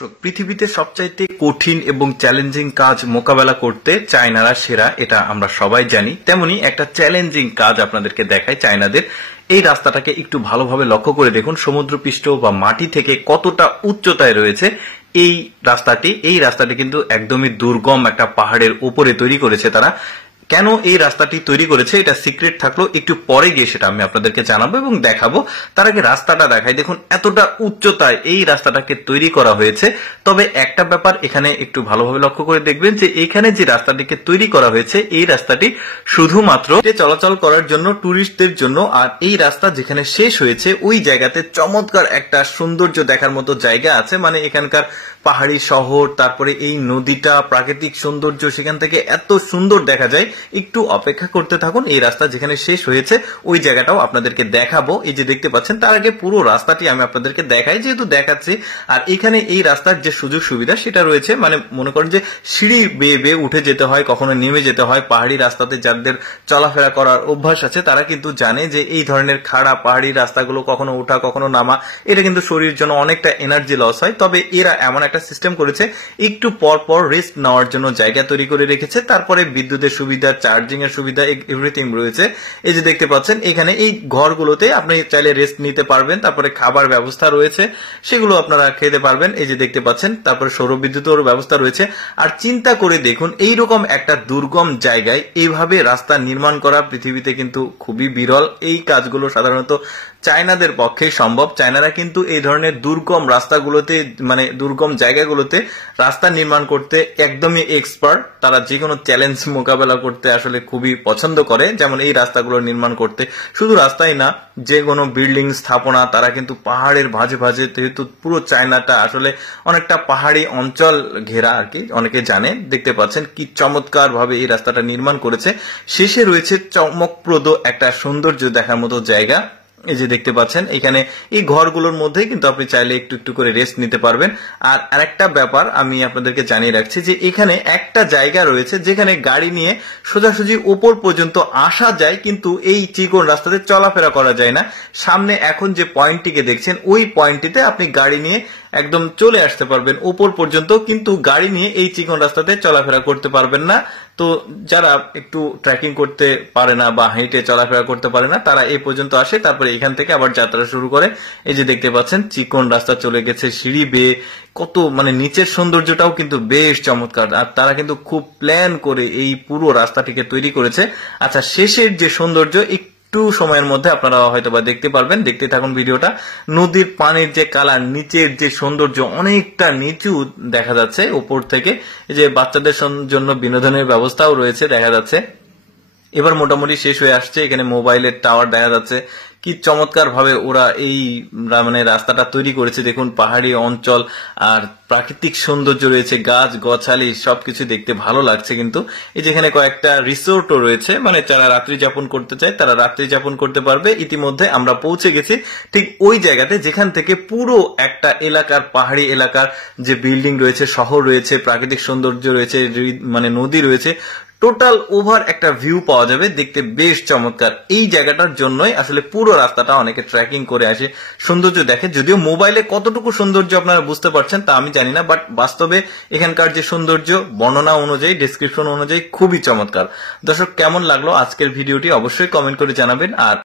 পৃথিবীতে সবচাইতে কঠিন এবং চ্যালেঞ্জিং কাজ মোকাবেলা করতে চায়নারা সেরা, এটা আমরা সবাই জানি। তেমনি একটা চ্যালেঞ্জিং কাজ আপনাদেরকে দেখায় চায়নাদের। এই রাস্তাটাকে একটু ভালোভাবে লক্ষ্য করে দেখুন, সমুদ্রপৃষ্ঠ বা মাটি থেকে কতটা উচ্চতায় রয়েছে এই রাস্তাটি কিন্তু একদমই দুর্গম একটা পাহাড়ের উপরে তৈরি করেছে তারা। কেন এই রাস্তাটি তৈরি করেছে এটা সিক্রেট থাকলো, একটু পরে গিয়ে সেটা আমি আপনাদেরকে জানাবো এবং দেখাবো। তার আগে রাস্তাটা দেখাই। দেখুন এতটা উচ্চতায় এই রাস্তাটাকে তৈরি করা হয়েছে। তবে একটা ব্যাপার এখানে একটু ভালোভাবে লক্ষ্য করে দেখবেন যে এইখানে যে রাস্তাটিকে তৈরি করা হয়েছে এই রাস্তাটি শুধুমাত্র চলাচল করার জন্য, টুরিস্টদের জন্য। আর এই রাস্তা যেখানে শেষ হয়েছে ওই জায়গাতে চমৎকার একটা সৌন্দর্য দেখার মতো জায়গা আছে। মানে এখানকার পাহাড়ি শহর, তারপরে এই নদীটা, প্রাকৃতিক সৌন্দর্য সেখান থেকে এত সুন্দর দেখা যায়। একটু অপেক্ষা করতে থাকুন, এই রাস্তা যেখানে শেষ হয়েছে ওই জায়গাটাও আপনাদেরকে দেখাবো। এই যে দেখতে পাচ্ছেন, তার আগে পুরো রাস্তাটি আমি আপনাদেরকে দেখাই, যেহেতু দেখাচ্ছি। আর এখানে এই রাস্তার যে সুযোগ সুবিধা সেটা রয়েছে, মানে মনে করেন যে সিঁড়ি বেয়ে বেয়ে উঠে যেতে হয়, কখনো নেমে যেতে হয়। পাহাড়ি রাস্তাতে যাদের চলাফেরা করার অভ্যাস আছে তারা কিন্তু জানে যে এই ধরনের খাড়া পাহাড়ি রাস্তাগুলো কখনো ওঠা কখনো নামা, এটা কিন্তু শরীরের জন্য অনেকটা এনার্জি লস হয়। তবে এরা এমন একটা সিস্টেম করেছে, একটু পর পর রেস্ট নেওয়ার জন্য জায়গা তৈরি করে রেখেছে। তারপরে বিদ্যুতের সুবিধা, চার্জিং এর সুবিধা, এভরিথিং রয়েছে। এই যে দেখতে পাচ্ছেন, এখানে এই ঘরগুলোতে আপনি চাইলে রেস্ট নিতে পারবেন। তারপরে খাবার ব্যবস্থা রয়েছে, সেগুলো আপনারা খেতে পারবেন। এই যে দেখতে পাচ্ছেন, তারপরে সৌরবিদ্যুতের ব্যবস্থা রয়েছে। আর চিন্তা করে দেখুন, এইরকম একটা দুর্গম জায়গায় এইভাবে রাস্তা নির্মাণ করা পৃথিবীতে কিন্তু খুবই বিরল। এই কাজগুলো সাধারণত চায়নাদের পক্ষে সম্ভব। চায়নারা কিন্তু এই ধরনের দুর্গম রাস্তাগুলোতে, মানে দুর্গম জায়গাগুলোতে রাস্তা নির্মাণ করতে একদমই এক্সপার্ট। তারা যে কোনো চ্যালেঞ্জ মোকাবেলা করতে আসলে খুবই পছন্দ করে। যেমন এই রাস্তাগুলো নির্মাণ করতে, শুধু রাস্তাই না, যে কোনো বিল্ডিং স্থাপনা তারা কিন্তু পাহাড়ের ভাঁজে ভাঁজে, যেহেতু পুরো চায়নাটা আসলে অনেকটা পাহাড়ি অঞ্চল ঘেরা আর কি, অনেকে জানে। দেখতে পাচ্ছেন কি চমৎকার ভাবে এই রাস্তাটা নির্মাণ করেছে। শেষে রয়েছে চমকপ্রদ একটা সৌন্দর্য দেখার মতো জায়গা। এই যে দেখতে পাচ্ছেন, এখানে এই ঘরগুলোর মধ্যে কিন্তু আপনি চাইলে একটু একটু করে রেস্ট নিতে পারবেন। আর আরেকটা ব্যাপার আমি আপনাদেরকে জানিয়ে রাখছি যে এখানে একটা জায়গা রয়েছে যেখানে গাড়ি নিয়ে সোজাসুজি উপর পর্যন্ত আসা যায়, কিন্তু এই চিকন রাস্তাতে চলাফেরা করা যায় না। সামনে এখন যে পয়েন্টটিকে দেখছেন ওই পয়েন্টটিতে আপনি গাড়ি নিয়ে একদম চলে আসতে পারবেন উপর পর্যন্ত, কিন্তু গাড়ি নিয়ে এই চিকন রাস্তাতে চলাফেরা করতে পারবেন না। তো যারা একটু ট্রেকিং করতে পারে না বা হেঁটে চলাফেরা করতে পারে না তারা এই পর্যন্ত আসে, তারপরে এখান থেকে আবার যাত্রা শুরু করে। এই যে দেখতে পাচ্ছেন, চিকন রাস্তা চলে গেছে সিঁড়ি বেয়ে, কত মানে নিচের সৌন্দর্যটাও কিন্তু বেশ চমৎকার। আর তারা কিন্তু খুব প্ল্যান করে এই পুরো রাস্তাটিকে তৈরি করেছে। আচ্ছা, শেষের যে সৌন্দর্য একটু সময়ের মধ্যে আপনারা হয়তো বা দেখতে পারবেন, দেখতে থাকুন ভিডিওটা। নদীর পানির যে কালার, নিচের যে সৌন্দর্য, অনেকটা নিচু দেখা যাচ্ছে উপর থেকে। এই যে বাচ্চাদের জন্য বিনোদনের ব্যবস্থাও রয়েছে দেখা যাচ্ছে। এবার মোটামুটি শেষ হয়ে আসছে, এখানে মোবাইলের টাওয়ার দেখা যাচ্ছে। কি চমৎকার ভাবে ওরা এই মানে রাস্তাটা তৈরি করেছে। দেখুন পাহাড়ি অঞ্চল আর প্রাকৃতিক সৌন্দর্য রয়েছে, গাছ গছালি সবকিছু দেখতে ভালো লাগছে। কিন্তু এই যেখানে কয়েকটা রিসোর্টও রয়েছে, মানে যারা রাত্রি যাপন করতে চায় তারা রাত্রি যাপন করতে পারবে। ইতিমধ্যে আমরা পৌঁছে গেছি ঠিক ওই জায়গাতে যেখান থেকে পুরো একটা এলাকার, পাহাড়ি এলাকার যে বিল্ডিং রয়েছে, শহর রয়েছে, প্রাকৃতিক সৌন্দর্য রয়েছে, মানে নদী রয়েছে, টোটাল ওভার একটা ভিউ পাওয়া যাবে। দেখতে বেশ চমৎকার। এই জায়গাটার জন্যই আসলে পুরো রাস্তাটা অনেকে ট্রেকিং করে আসে, সৌন্দর্য দেখে। যদিও মোবাইলে কতটুকু সৌন্দর্য আপনারা বুঝতে পারছেন তা আমি জানি না, বাট বাস্তবে এখানকার যে সৌন্দর্য বর্ণনা অনুযায়ী, ডেসক্রিপশন অনুযায়ী খুবই চমৎকার। দর্শক, কেমন লাগলো আজকের ভিডিওটি অবশ্যই কমেন্ট করে জানাবেন। আর